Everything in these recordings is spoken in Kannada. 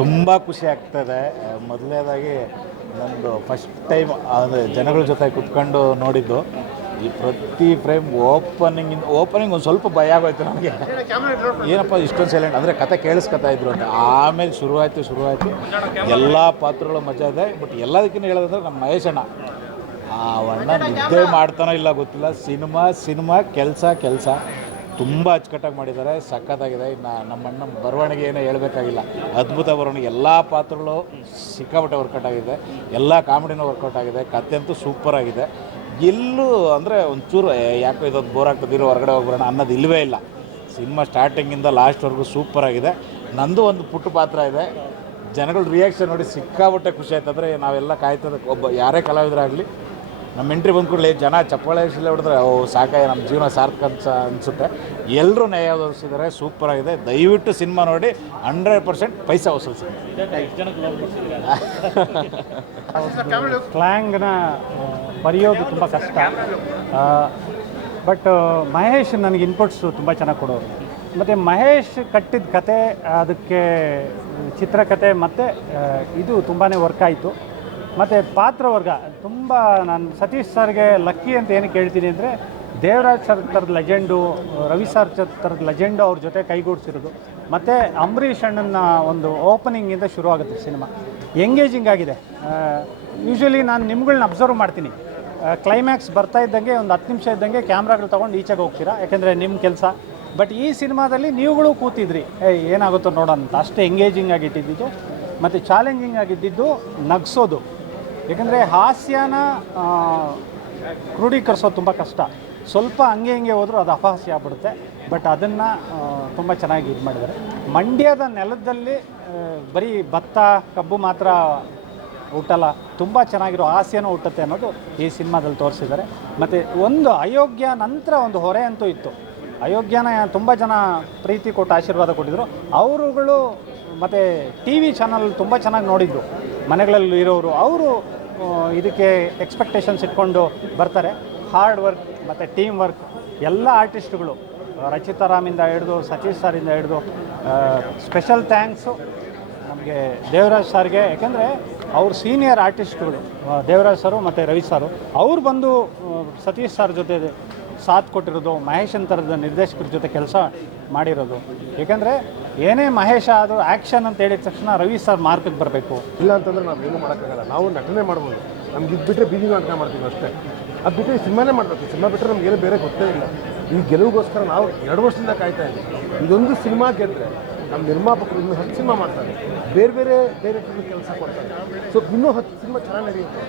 ತುಂಬ ಖುಷಿ ಆಗ್ತದೆ. ಮೊದಲನೇದಾಗಿ ನಮ್ಮದು ಫಸ್ಟ್ ಟೈಮ್ ಅಂದರೆ ಜನಗಳ ಜೊತೆ ಕುತ್ಕೊಂಡು ನೋಡಿದ್ದು. ಈ ಪ್ರತಿ ಫ್ರೇಮ್ ಓಪನಿಂಗ್ ಒಂದು ಸ್ವಲ್ಪ ಭಯ ಆಗೋಯ್ತು ನಮಗೆ, ಏನಪ್ಪ ಇಷ್ಟೊಂದು ಸೈಲೆಂಟ್ ಅಂದರೆ ಕತೆ ಕೇಳಿಸ್ಕೊತಾ ಇದ್ರು ಅಂತ. ಆಮೇಲೆ ಶುರುವಾಯಿತು ಎಲ್ಲ ಪಾತ್ರಗಳು ಮಜಾ ಇದೆ. ಬಟ್ ಎಲ್ಲದಕ್ಕಿಂತ ಹೇಳೋದಂದ್ರೆ ನಮ್ಮ ಮಹೇಶ್ ಅಣ್ಣ, ಆ ಅಣ್ಣ ನಿದ್ದೆ ಮಾಡ್ತಾನೋ ಇಲ್ಲ ಗೊತ್ತಿಲ್ಲ. ಸಿನಿಮಾ ಕೆಲಸ ತುಂಬ ಅಚ್ಚುಕಟ್ಟಾಗಿ ಮಾಡಿದ್ದಾರೆ, ಸಖತ್ತಾಗಿದೆ. ಇನ್ನು ನಮ್ಮಣ್ಣ ಬರವಣಿಗೆ ಏನೋ ಹೇಳಬೇಕಾಗಿಲ್ಲ, ಅದ್ಭುತ ಬರವಣಿಗೆ. ಎಲ್ಲ ಪಾತ್ರಗಳು ಸಿಕ್ಕಾಪಟ್ಟೆ ವರ್ಕೌಟ್ ಆಗಿದೆ, ಎಲ್ಲ ಕಾಮಿಡಿನೂ ವರ್ಕೌಟ್ ಆಗಿದೆ, ಕತೆ ಅಂತೂ ಸೂಪರಾಗಿದೆ. ಎಲ್ಲೂ ಅಂದರೆ ಒಂಚೂರು ಯಾಕೋ ಇದೊಂದು ಬೋರ್ ಆಗ್ತದಿರೋ ಹೊರಗಡೆ ಹೋಗ್ಬರೋಣ ಅನ್ನೋದು ಇಲ್ಲವೇ ಇಲ್ಲ. ಸಿನಿಮಾ ಸ್ಟಾರ್ಟಿಂಗಿಂದ ಲಾಸ್ಟ್ವರೆಗೂ ಸೂಪರಾಗಿದೆ. ನಂದು ಒಂದು ಪುಟ್ಟ ಪಾತ್ರ ಇದೆ. ಜನಗಳ ರಿಯಾಕ್ಷನ್ ನೋಡಿ ಸಿಕ್ಕಾಪಟ್ಟೆ ಖುಷಿ ಆಯ್ತು. ಅಂದರೆ ನಾವೆಲ್ಲ ಕಾಯ್ತದೆ, ಯಾರೇ ಕಲಾವಿದರಾಗಲಿ ನಮ್ಮ ಎಂಟ್ರಿ ಬಂದ ಕೂಡಲೇ ಜನ ಚಪ್ಪಾಳೆ ಶಿಲೆ ಹೊಡೆದ್ರೆ ಸಾಕಾಯ ನಮ್ಮ ಜೀವನ ಸಾರ್ಥಕ ಅನಿಸುತ್ತೆ. ಎಲ್ಲರೂ ನ್ಯಾಯ ಒದಗಿಸಿದ್ದಾರೆ, ಸೂಪರಾಗಿದೆ. ದಯವಿಟ್ಟು ಸಿನಿಮಾ ನೋಡಿ, 100% ಪೈಸಾ ವಸೂಲ್ ಸಿನಿಮಾ. ಸ್ಲ್ಯಾಂಗ್ನ ಬರೆಯೋದು ತುಂಬ ಕಷ್ಟ, ಬಟ್ ಮಹೇಶ್ ನನಗೆ ಇನ್ಪುಟ್ಸು ತುಂಬ ಚೆನ್ನಾಗಿ ಕೊಡೋರು. ಮತ್ತು ಮಹೇಶ್ ಕಟ್ಟಿದ ಕತೆ, ಅದಕ್ಕೆ ಚಿತ್ರಕಥೆ ಮತ್ತು ಇದು ತುಂಬಾ ವರ್ಕ್ ಆಯಿತು. ಮತ್ತು ಪಾತ್ರವರ್ಗ ತುಂಬ, ನಾನು ಸತೀಶ್ ಸರ್ಗೆ ಲಕ್ಕಿ ಅಂತ ಏನಕ್ಕೆ ಹೇಳ್ತೀನಿ ಅಂದರೆ, ದೇವರಾಜ್ ಸರ್ ಥರದ ಲೆಜೆಂಡು, ರವಿ ಸರ್ ಥರದ ಲೆಜೆಂಡು ಅವ್ರ ಜೊತೆ ಕೈಗೂಡಿಸಿರೋದು. ಮತ್ತು ಅಂಬರೀಷ್ ಅಣ್ಣನ ಒಂದು ಓಪನಿಂಗಿಂದ ಶುರುವಾಗುತ್ತೆ ಸಿನಿಮಾ, ಎಂಗೇಜಿಂಗ್ ಆಗಿದೆ. ಯೂಶ್ವಲಿ ನಾನು ನಿಮ್ಗಳನ್ನ ಅಬ್ಸರ್ವ್ ಮಾಡ್ತೀನಿ, ಕ್ಲೈಮ್ಯಾಕ್ಸ್ ಬರ್ತಾ ಇದ್ದಂಗೆ ಒಂದು 10 ನಿಮಿಷ ಇದ್ದಂಗೆ ಕ್ಯಾಮ್ರಾಗಳು ತೊಗೊಂಡು ಈಚೆಗೆ ಹೋಗ್ತೀರಾ, ಯಾಕೆಂದರೆ ನಿಮ್ಮ ಕೆಲಸ. ಬಟ್ ಈ ಸಿನಿಮಾದಲ್ಲಿ ನೀವುಗಳು ಕೂತಿದ್ರಿ, ಏನಾಗುತ್ತೋ ನೋಡೋಣ ಅಂತ. ಅಷ್ಟೇ ಎಂಗೇಜಿಂಗ್ ಆಗಿಟ್ಟಿದ್ದು. ಮತ್ತು ಚಾಲೆಂಜಿಂಗ್ ಆಗಿದ್ದಿದ್ದು ನಗಿಸೋದು. ಏಕೆಂದರೆ ಹಾಸ್ಯನ ಕ್ರೋಢೀಕರಿಸೋದು ತುಂಬ ಕಷ್ಟ. ಸ್ವಲ್ಪ ಹಂಗೆ ಹೋದರೂ ಅದು ಅಪಹಾಸ್ಯ ಆಗ್ಬಿಡುತ್ತೆ. ಬಟ್ ಅದನ್ನು ತುಂಬ ಚೆನ್ನಾಗಿ ಇದು ಮಾಡಿದ್ದಾರೆ. ಮಂಡ್ಯದ ನೆಲದಲ್ಲಿ ಬರೀ ಭತ್ತ ಕಬ್ಬು ಮಾತ್ರ ಹುಟ್ಟಲ್ಲ, ತುಂಬ ಚೆನ್ನಾಗಿರೋ ಹಾಸ್ಯನೂ ಹುಟ್ಟುತ್ತೆ ಅನ್ನೋದು ಈ ಸಿನಿಮಾದಲ್ಲಿ ತೋರಿಸಿದ್ದಾರೆ. ಮತ್ತು ಒಂದು ಅಯೋಗ್ಯ ನಂತರ ಒಂದು ಹೊರೆ ಅಂತೂ ಇತ್ತು. ಅಯೋಗ್ಯನ ತುಂಬ ಜನ ಪ್ರೀತಿ ಕೊಟ್ಟು ಆಶೀರ್ವಾದ ಕೊಟ್ಟಿದ್ದರು ಅವರುಗಳು. ಮತ್ತು ಟಿ ವಿ ಚಾನಲ್ ತುಂಬ ಚೆನ್ನಾಗಿ ನೋಡಿದ್ದು ಮನೆಗಳಲ್ಲಿ ಇರೋರು, ಅವರು ಇದಕ್ಕೆ ಎಕ್ಸ್ಪೆಕ್ಟೇಷನ್ಸ್ ಇಟ್ಕೊಂಡು ಬರ್ತಾರೆ. ಹಾರ್ಡ್ ವರ್ಕ್ ಮತ್ತು ಟೀಮ್ ವರ್ಕ್ ಎಲ್ಲ ಆರ್ಟಿಸ್ಟ್ಗಳು, ರಚಿತಾ ರಾಮಿಂದ ಹಿಡಿದು ಸತೀಶ್ ಸರಿಂದ ಹಿಡಿದು, ಸ್ಪೆಷಲ್ ಥ್ಯಾಂಕ್ಸು ನಮಗೆ ದೇವರಾಜ್ ಸರ್ಗೆ. ಯಾಕೆಂದರೆ ಅವ್ರು ಸೀನಿಯರ್ ಆರ್ಟಿಸ್ಟ್ಗಳು, ದೇವರಾಜ್ ಸರು ಮತ್ತು ರವಿ ಸರು. ಅವ್ರು ಬಂದು ಸತೀಶ್ ಸರ್ ಜೊತೆ ಸಾಥ್ ಕೊಟ್ಟಿರೋದು, ಮಹೇಶ್ ಥರದ ನಿರ್ದೇಶಕರ ಜೊತೆ ಕೆಲಸ ಮಾಡಿರೋದು. ಏಕೆಂದರೆ ಏನೇ ಮಹೇಶ ಅದು ಆ್ಯಕ್ಷನ್ ಅಂತ ಹೇಳಿದ ತಕ್ಷಣ ರವಿ ಸರ್ ಮಾರ್ಕಿಗೆ ಬರಬೇಕು. ಇಲ್ಲ ಅಂತಂದರೆ ನಾವು ಏನೂ ಮಾಡೋಕ್ಕಾಗಲ್ಲ. ನಾವು ನಟನೆ ಮಾಡ್ಬೋದು, ನಮ್ಗೆ ಇದು ಬಿಟ್ಟರೆ ಬೀದಿ ನಾಟಕ ಮಾಡ್ತೀವಿ ಅಷ್ಟೇ. ಅದು ಬಿಟ್ಟರೆ ಸಿನಿಮಾನೇ ಮಾಡಬೇಕು. ಸಿನಿಮಾ ಬಿಟ್ಟರೆ ನಮಗೇನು ಬೇರೆ ಗೊತ್ತೇ ಇಲ್ಲ. ಈ ಗೆಲುವಿಗೋಸ್ಕರ ನಾವು 2 ವರ್ಷದಿಂದ ಕಾಯ್ತಾ ಇದ್ದೀವಿ. ಇದೊಂದು ಸಿನಿಮಾ ಗೆದ್ದರೆ ನಮ್ಮ ನಿರ್ಮಾಪಕರು ಇನ್ನೂ 10 ಸಿನಿಮಾ ಮಾಡ್ತಾರೆ, ಬೇರೆ ಡೈರೆಕ್ಟರ್ಗೆ ಕೆಲಸ ಕೊಡ್ತಾರೆ. ಸೊ ಇನ್ನೂ 10 ಸಿನಿಮಾ ಚೆನ್ನಾಗಿ ನಡೆಯುತ್ತೆ,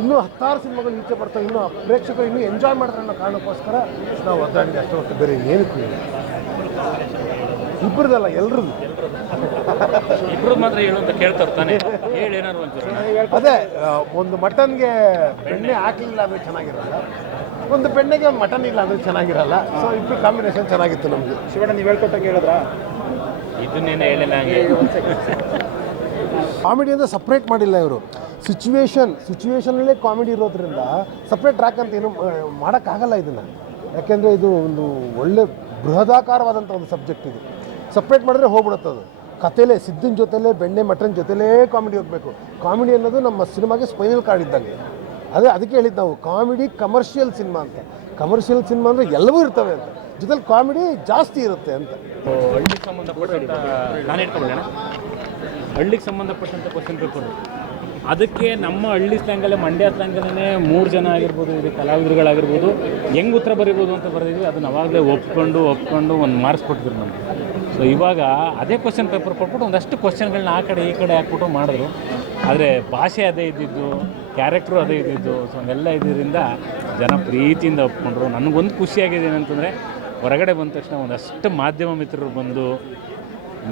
ಇನ್ನೂ 10 ಸಿನಿಮಾಗಳು ಈಚೆ ಬರ್ತಾವೆ, ಇನ್ನೂ ಪ್ರೇಕ್ಷಕರು ಇನ್ನೂ ಎಂಜಾಯ್ ಮಾಡ್ತಾರೆ ಅನ್ನೋ ಕಾರಣಕ್ಕೋಸ್ಕರ ನಾವು ಒದ್ದಾಡಿದೆ ಅಷ್ಟೇ ಹೊರತು ಬೇರೆ ಏನಕ್ಕೂ ಇಲ್ಲ. ಇಬ್ಬರದಲ್ಲ, ಎಲ್ರದ್ದು. ಇಬ್ಬರು ಮಾತ್ರ ಹೇಳು ಅಂತ ಕೇಳ್ತಾರೆ ತಾನೆ, ಹೇಳಿ ಏನಾರು ಅಂತ. ಅದೇ ಒಂದು ಮಟನ್ಗೆ ಬೆಣ್ಣೆ ಹಾಕಲಿಲ್ಲ ಅಂದರೆ ಚೆನ್ನಾಗಿರಲ್ಲ, ಒಂದು ಬೆಣ್ಣೆಗೆ ಮಟನ್ ಇಲ್ಲ ಅಂದರೆ ಚೆನ್ನಾಗಿರಲ್ಲ. ಸೊ ಇಬ್ಬರು ಕಾಂಬಿನೇಷನ್ ಚೆನ್ನಾಗಿತ್ತು ನಮಗೆ. ಶಿವಣ್ಣ ನೀವು ಹೇಳ್ಕೊಟ್ಟಂಗೆ ಹೇಳಿದ್ರಾ? ಇದನ್ನೇನು ಹೇಳಿಲ್ಲ. ಕಾಮಿಡಿ ಅಂದರೆ ಸಪ್ರೇಟ್ ಮಾಡಿಲ್ಲ ಇವರು. ಸಿಚುವೇಶನಲ್ಲೇ ಕಾಮಿಡಿ ಇರೋದ್ರಿಂದ ಸಪ್ರೇಟ್ ಟ್ರ್ಯಾಕ್ ಅಂತ ಏನು ಮಾಡೋಕ್ಕಾಗಲ್ಲ ಇದನ್ನು. ಯಾಕೆಂದರೆ ಇದು ಒಂದು ಒಳ್ಳೆ ಬೃಹದಾಕಾರವಾದಂಥ ಒಂದು ಸಬ್ಜೆಕ್ಟ್. ಇದು ಸಪ್ರೇಟ್ ಮಾಡಿದ್ರೆ ಹೋಗ್ಬಿಡುತ್ತೆ. ಅದು ಕಥೆಲೇ ಸಿದ್ದಿನ ಜೊತೆಲೇ ಬೆಣ್ಣೆ ಮಟನ್ ಜೊತೆಲೇ ಕಾಮಿಡಿ ಹೋಗಬೇಕು. ಕಾಮಿಡಿ ಅನ್ನೋದು ನಮ್ಮ ಸಿನಿಮಾಗೆ ಸ್ಪೈನಲ್ ಕಾರ್ಡ್ ಇದ್ದಂಗೆ. ಅದಕ್ಕೆ ಹೇಳಿದ್ದು ನಾವು ಕಾಮಿಡಿ ಕಮರ್ಷಿಯಲ್ ಸಿನಿಮಾ ಅಂತ. ಕಮರ್ಷಿಯಲ್ ಸಿನಿಮಾ ಅಂದರೆ ಎಲ್ಲವೂ ಇರ್ತವೆ ಅಂತ, ಜೊತೆಲಿ ಕಾಮಿಡಿ ಜಾಸ್ತಿ ಇರುತ್ತೆ ಅಂತ. ಹಳ್ಳಿಗೆ ಸಂಬಂಧಪಟ್ಟಂಥ ನಾನು ಹೇಳ್ಕೊಂಡ್ಬಿಡೋಣ, ಹಳ್ಳಿಗೆ ಸಂಬಂಧಪಟ್ಟಂಥ ಕ್ವಶನ್ ಪೇಪರು. ಅದಕ್ಕೆ ನಮ್ಮ ಹಳ್ಳಿ ಸ್ಲ್ಯಾಂಗಲ್ಲೇ, ಮಂಡ್ಯ ಸ್ಲ್ಯಾಂಗಲ್ಲೇ 3 ಜನ ಆಗಿರ್ಬೋದು, ಇದು ಕಲಾವಿದರುಗಳಾಗಿರ್ಬೋದು, ಹೆಂಗೆ ಉತ್ತರ ಬರೀಬೋದು ಅಂತ ಬರೆದಿದ್ವಿ. ಅದನ್ನು ಅವಾಗಲೇ ಒಪ್ಕೊಂಡು ಒಂದು ಮಾರ್ಕ್ಸ್ ಕೊಟ್ಟಿದ್ರು ನಮಗೆ. ಸೊ ಇವಾಗ ಅದೇ ಕ್ವಶನ್ ಪೇಪರ್ ಕೊಟ್ಬಿಟ್ಟು ಒಂದಷ್ಟು ಕ್ವಶನ್ಗಳನ್ನ ಆ ಕಡೆ ಈ ಕಡೆ ಹಾಕ್ಬಿಟ್ಟು ಮಾಡಿದ್ರು. ಆದರೆ ಭಾಷೆ ಅದೇ ಇದ್ದಿದ್ದು, ಕ್ಯಾರೆಕ್ಟ್ರು ಅದೇ ಇದ್ದಿದ್ದು. ಸೊ ಹಂಗೆಲ್ಲ ಇದ್ದಿದ್ದರಿಂದ ಜನ ಪ್ರೀತಿಯಿಂದ ಒಪ್ಕೊಂಡ್ರು. ನನಗೊಂದು ಖುಷಿಯಾಗಿದೆ ಏನಂತಂದರೆ, ಹೊರಗಡೆ ಬಂದ ತಕ್ಷಣ ಒಂದಷ್ಟು ಮಾಧ್ಯಮ ಮಿತ್ರರು ಬಂದು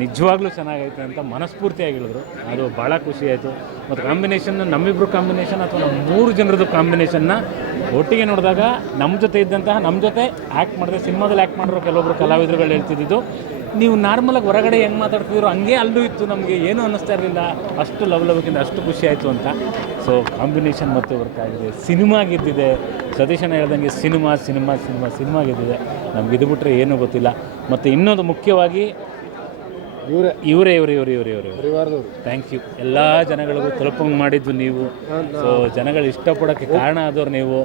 ನಿಜವಾಗ್ಲೂ ಚೆನ್ನಾಗೈತೆ ಅಂತ ಮನಸ್ಫೂರ್ತಿಯಾಗಿ ಹೇಳಿದ್ರು. ಅದು ಭಾಳ ಖುಷಿ ಆಯಿತು. ಮತ್ತು ಕಾಂಬಿನೇಷನ್, ನಮ್ಮಿಬ್ಬರು ಕಾಂಬಿನೇಷನ್ ಅಥವಾ ನಮ್ಮ 3 ಜನರದ್ದು ಕಾಂಬಿನೇಷನ್ನ ಒಟ್ಟಿಗೆ ನೋಡಿದಾಗ ನಮ್ಮ ಜೊತೆ ಇದ್ದಂತಹ, ನಮ್ಮ ಜೊತೆ ಆ್ಯಕ್ಟ್ ಮಾಡಿದ್ರೆ, ಸಿನಿಮಾದಲ್ಲಿ ಆ್ಯಕ್ಟ್ ಮಾಡಿರೋ ಕೆಲವೊಬ್ಬರು ಕಲಾವಿದರುಗಳು ಹೇಳ್ತಿದ್ದು, ನೀವು ನಾರ್ಮಲಾಗಿ ಹೊರಗಡೆ ಹೆಂಗೆ ಮಾತಾಡ್ತಿದ್ರು ಹಂಗೆ ಅಲ್ಲೂ ಇತ್ತು, ನಮಗೆ ಏನೂ ಅನ್ನಿಸ್ತಾ ಇರಲಿಲ್ಲ, ಅಷ್ಟು ಲವಲವಿಕೆಯಿಂದ ಅಷ್ಟು ಖುಷಿ ಆಯಿತು ಅಂತ. ಸೊ ಕಾಂಬಿನೇಷನ್ ಮತ್ತೆ ವರ್ಕ್ ಆಗಿದೆ, ಸಿನಿಮಾ ಗೆದ್ದಿದೆ. ಸತೀಶನ ಹೇಳ್ದಂಗೆ ಸಿನಿಮಾ ಗೆದ್ದಿದೆ. ನಮ್ಗೆ ಇದು ಬಿಟ್ಟರೆ ಏನೂ ಗೊತ್ತಿಲ್ಲ. ಮತ್ತು ಇನ್ನೊಂದು ಮುಖ್ಯವಾಗಿ ಇವರೇ ಥ್ಯಾಂಕ್ ಯು. ಎಲ್ಲ ಜನಗಳಿಗೂ ತಲುಪಂಗೆ ಮಾಡಿದ್ದು ನೀವು. ಸೊ ಜನಗಳು ಇಷ್ಟಪಡೋಕ್ಕೆ ಕಾರಣ ಆದವ್ರು ನೀವು.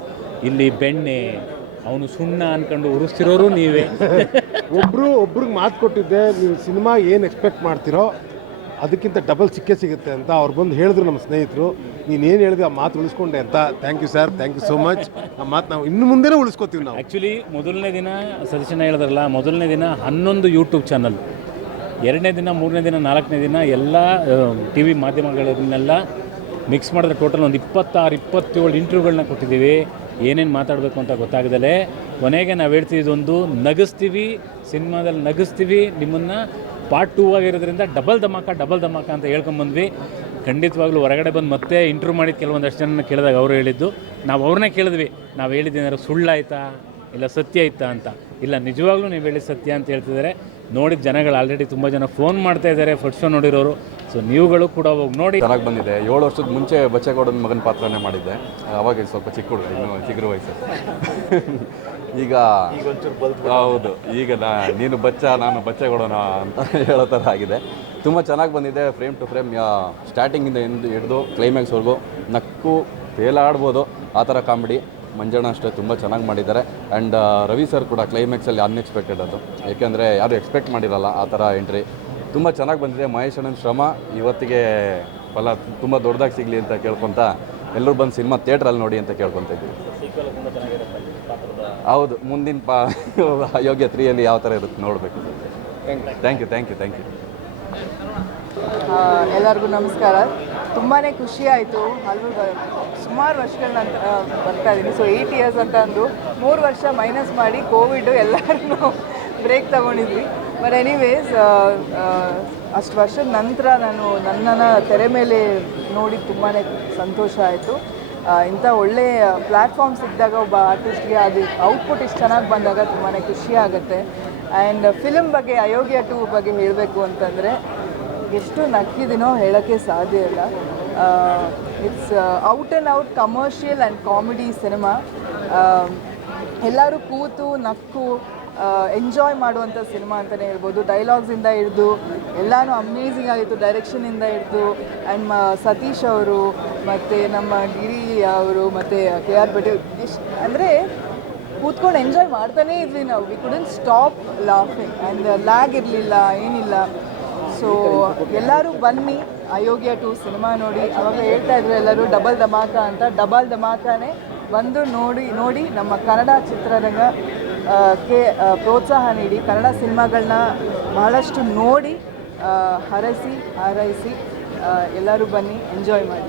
ಇಲ್ಲಿ ಬೆಣ್ಣೆ ಅವನು ಸುಣ್ಣ ಅಂದ್ಕೊಂಡು ಉರಿಸ್ತಿರೋರು ನೀವೇ. ಒಬ್ರಿಗೆ ಮಾತು ಕೊಟ್ಟಿದ್ದೆ, ನೀವು ಸಿನಿಮಾ ಏನು ಎಕ್ಸ್ಪೆಕ್ಟ್ ಮಾಡ್ತಿರೋ ಅದಕ್ಕಿಂತ ಡಬಲ್ ಸಿಗುತ್ತೆ ಅಂತ ಅವ್ರು ಬಂದು ಹೇಳಿದ್ರು ನಮ್ಮ ಸ್ನೇಹಿತರು. ನೀನೇನು ಹೇಳಿದೆ ಆ ಮಾತು ಉಳಿಸ್ಕೊಂಡೆ ಅಂತ. Thank you sir, thank you so much. ಆ ಮಾತು ನಾವು ಇನ್ನು ಮುಂದೆನೇ ಉಳಿಸ್ಕೋತೀವಿ ನಾವು. ಆ್ಯಕ್ಚುಲಿ ಮೊದಲನೇ ದಿನ ಸತೀಶನ ಹೇಳಿದ್ರಲ್ಲ, ಮೊದಲನೇ ದಿನ 11 ಯೂಟ್ಯೂಬ್ ಚಾನಲ್, 2ನೇ ದಿನ 3ನೇ ದಿನ 4ನೇ ದಿನ ಎಲ್ಲ ಟಿ ವಿ ಮಾಧ್ಯಮಗಳನ್ನೆಲ್ಲ ಮಿಕ್ಸ್ ಮಾಡಿದ್ರೆ ಟೋಟಲ್ ಒಂದು 26-27 ಇಂಟರ್ವ್ಯೂಗಳನ್ನ ಕೊಟ್ಟಿದ್ದೀವಿ. ಏನೇನು ಮಾತಾಡಬೇಕು ಅಂತ ಗೊತ್ತಾಗದಲ್ಲೇ ಕೊನೆಗೆ ನಾವು ಹೇಳ್ತಿದ್ದೊಂದು ನಗಿಸ್ತೀವಿ, ಸಿನಿಮಾದಲ್ಲಿ ನಗಿಸ್ತೀವಿ, ನಿಮ್ಮನ್ನು ಪಾರ್ಟ್ 2 ಆಗಿರೋದ್ರಿಂದ ಡಬಲ್ ಧಮಾಕ ಅಂತ ಹೇಳ್ಕೊಂಬಂದ್ವಿ. ಖಂಡಿತವಾಗ್ಲೂ ಹೊರಗಡೆ ಬಂದು ಮತ್ತೆ ಇಂಟರ್ವ್ಯೂ ಮಾಡಿದ್ದು ಕೆಲವೊಂದಷ್ಟು ಜನ ಕೇಳಿದಾಗ ಅವರು ಹೇಳಿದ್ದು, ನಾವು ಅವ್ರನ್ನೇ ಕೇಳಿದ್ವಿ, ನಾವು ಹೇಳಿದ್ದೇನಾದ್ರು ಸುಳ್ಳಾಯ್ತಾ ಇಲ್ಲ ಸತ್ಯ ಆಯ್ತಾ ಅಂತ. ಇಲ್ಲ, ನಿಜವಾಗ್ಲೂ ನೀವು ಹೇಳಿದ ಸತ್ಯ ಅಂತ ಹೇಳ್ತಿದ್ದಾರೆ. ನೋಡಿದ ಜನಗಳು ಆಲ್ರೆಡಿ ತುಂಬ ಜನ ಫೋನ್ ಮಾಡ್ತಾ ಇದ್ದಾರೆ, ಫಸ್ಟ್ ಶೋ ನೋಡಿರೋರು. ಸೊ ನೀವುಗಳು ಕೂಡ ಹೋಗಿ ನೋಡಿ. ಚೆನ್ನಾಗಿ ಬಂದಿದೆ. 7 ವರ್ಷದ ಮುಂಚೆ ಬಚ್ಚೇಗೌಡನ ಮಗನ ಪಾತ್ರನೇ ಮಾಡಿದ್ದೆ. ಅವಾಗ ಸ್ವಲ್ಪ ಚಿಕ್ಕ ಹುಡುಗ, ಇನ್ನೂ ಚಿಗುರು ವಯಸ್ಸು. ಈಗ ಹೌದು, ಈಗ ನೀನು ನಾನು ಬಚ್ಚೇಗೌಡನ ಅಂತ ಹೇಳೋ ಥರ ಆಗಿದೆ. ತುಂಬ ಚೆನ್ನಾಗಿ ಬಂದಿದೆ. ಫ್ರೇಮ್ ಟು ಫ್ರೇಮ್ ಸ್ಟಾರ್ಟಿಂಗಿಂದ ಹಿಡಿದು ಕ್ಲೈಮ್ಯಾಕ್ಸ್ವರೆಗೂ ನಕ್ಕು ತೇಲಾಡ್ಬೋದು ಆ ಥರ ಕಾಮಿಡಿ. ಮಂಜಣ್ಣ ಅಷ್ಟೇ ತುಂಬ ಚೆನ್ನಾಗಿ ಮಾಡಿದ್ದಾರೆ. ಆ್ಯಂಡ್ ರವಿ ಸರ್ ಕೂಡ ಕ್ಲೈಮ್ಯಾಕ್ಸಲ್ಲಿ ಅನ್ಎಕ್ಸ್ಪೆಕ್ಟೆಡ್ ಅದು, ಏಕೆಂದರೆ ಯಾರು ಎಕ್ಸ್ಪೆಕ್ಟ್ ಮಾಡಿರಲ್ಲ ಆ ಥರ ಎಂಟ್ರಿ. ತುಂಬ ಚೆನ್ನಾಗಿ ಬಂದಿದೆ. ಮಹೇಶ್ ಅಣ್ಣನ ಶ್ರಮ ಇವತ್ತಿಗೆ ಫಲ ತುಂಬ ದೊಡ್ಡದಾಗಿ ಸಿಗಲಿ ಅಂತ ಕೇಳ್ಕೊತ ಎಲ್ಲರೂ ಬಂದು ಸಿನಿಮಾ ಥಿಯೇಟ್ರಲ್ಲಿ ನೋಡಿ ಅಂತ ಕೇಳ್ಕೊತ ಇದ್ದೀವಿ. ಹೌದು, ಮುಂದಿನ ಅಯೋಗ್ಯ 3ಯಲ್ಲಿ ಯಾವ ಥರ ಇರುತ್ತೆ ನೋಡಬೇಕು. Thank you. ಎಲ್ಲರಿಗೂ ನಮಸ್ಕಾರ. ತುಂಬಾ ಖುಷಿ ಆಯಿತು. ಸುಮಾರು ವರ್ಷಗಳ ನಂತರ ಬರ್ತಾ ಇದ್ದೀನಿ. ಸೊ 8 ಇಯರ್ಸ್ ಅಂತ ಅಂದರು, 3 ವರ್ಷ ಮೈನಸ್ ಮಾಡಿ ಕೋವಿಡ್ ಎಲ್ಲರೂ ಬ್ರೇಕ್ ತೊಗೊಂಡಿದ್ವಿ. ಬಟ್ ಎನಿವೇಸ್ ಅಷ್ಟು ವರ್ಷದ ನಂತರ ನಾನು ನನ್ನನ್ನು ತೆರೆ ಮೇಲೆ ನೋಡಿ ತುಂಬಾ ಸಂತೋಷ ಆಯಿತು. ಇಂಥ ಒಳ್ಳೆಯ ಪ್ಲ್ಯಾಟ್ಫಾರ್ಮ್ ಸಿಕ್ಕಿದಾಗ ಒಬ್ಬ ಆರ್ಟಿಸ್ಟ್ಗೆ ಅದು ಔಟ್ಪುಟ್ ಇಷ್ಟು ಚೆನ್ನಾಗಿ ಬಂದಾಗ ತುಂಬಾ ಖುಷಿ ಆಗುತ್ತೆ. ಆ್ಯಂಡ್ ಫಿಲ್ಮ್ ಬಗ್ಗೆ, ಅಯೋಗ್ಯ 2 ಬಗ್ಗೆ ಹೇಳಬೇಕು ಅಂತಂದರೆ ಎಷ್ಟು ನಕ್ಕಿದ್ದೀನೋ ಹೇಳೋಕ್ಕೆ ಸಾಧ್ಯ ಇಲ್ಲ. It's out and out commercial and comedy cinema. ಎಲ್ಲರೂ ಕೂತು ನಕ್ಕು ಎಂಜಾಯ್ ಮಾಡುವಂಥ ಸಿನಿಮಾ ಅಂತಲೇ ಹೇಳ್ಬೋದು. ಡೈಲಾಗ್ಸಿಂದ ಹಿಡಿದು ಎಲ್ಲನೂ ಅಮೇಝಿಂಗ್ ಆಗಿತ್ತು. ಡೈರೆಕ್ಷನಿಂದ ಹಿಡಿದು ಆ್ಯಂಡ್ ಸತೀಶ್ ಅವರು ಮತ್ತು ನಮ್ಮ ಗಿರಿ ಅವರು ಮತ್ತು KR ಭಟ್ ಎಷ್ಟು ಅಂದರೆ ಕೂತ್ಕೊಂಡು ಎಂಜಾಯ್ ಮಾಡ್ತಾನೇ ಇದ್ವಿ ನಾವು. V couldn't stop laughing and lag ಇರಲಿಲ್ಲ, ಏನಿಲ್ಲ. ಸೊ ಎಲ್ಲರೂ ಬನ್ನಿ ಅಯೋಗ್ಯ 2 ಸಿನಿಮಾ ನೋಡಿ. ಅವಾಗ ಹೇಳ್ತಾ ಇದ್ರು ಎಲ್ಲರೂ ಡಬಲ್ ಧಮಾಕನೇ ಬಂದು ನೋಡಿ ನಮ್ಮ ಕನ್ನಡ ಚಿತ್ರರಂಗಕ್ಕೆ ಪ್ರೋತ್ಸಾಹ ನೀಡಿ, ಕನ್ನಡ ಸಿನಿಮಾಗಳನ್ನ ಬಹಳಷ್ಟು ನೋಡಿ ಹಾರೈಸಿ ಎಲ್ಲರೂ ಬನ್ನಿ, ಎಂಜಾಯ್ ಮಾಡಿ.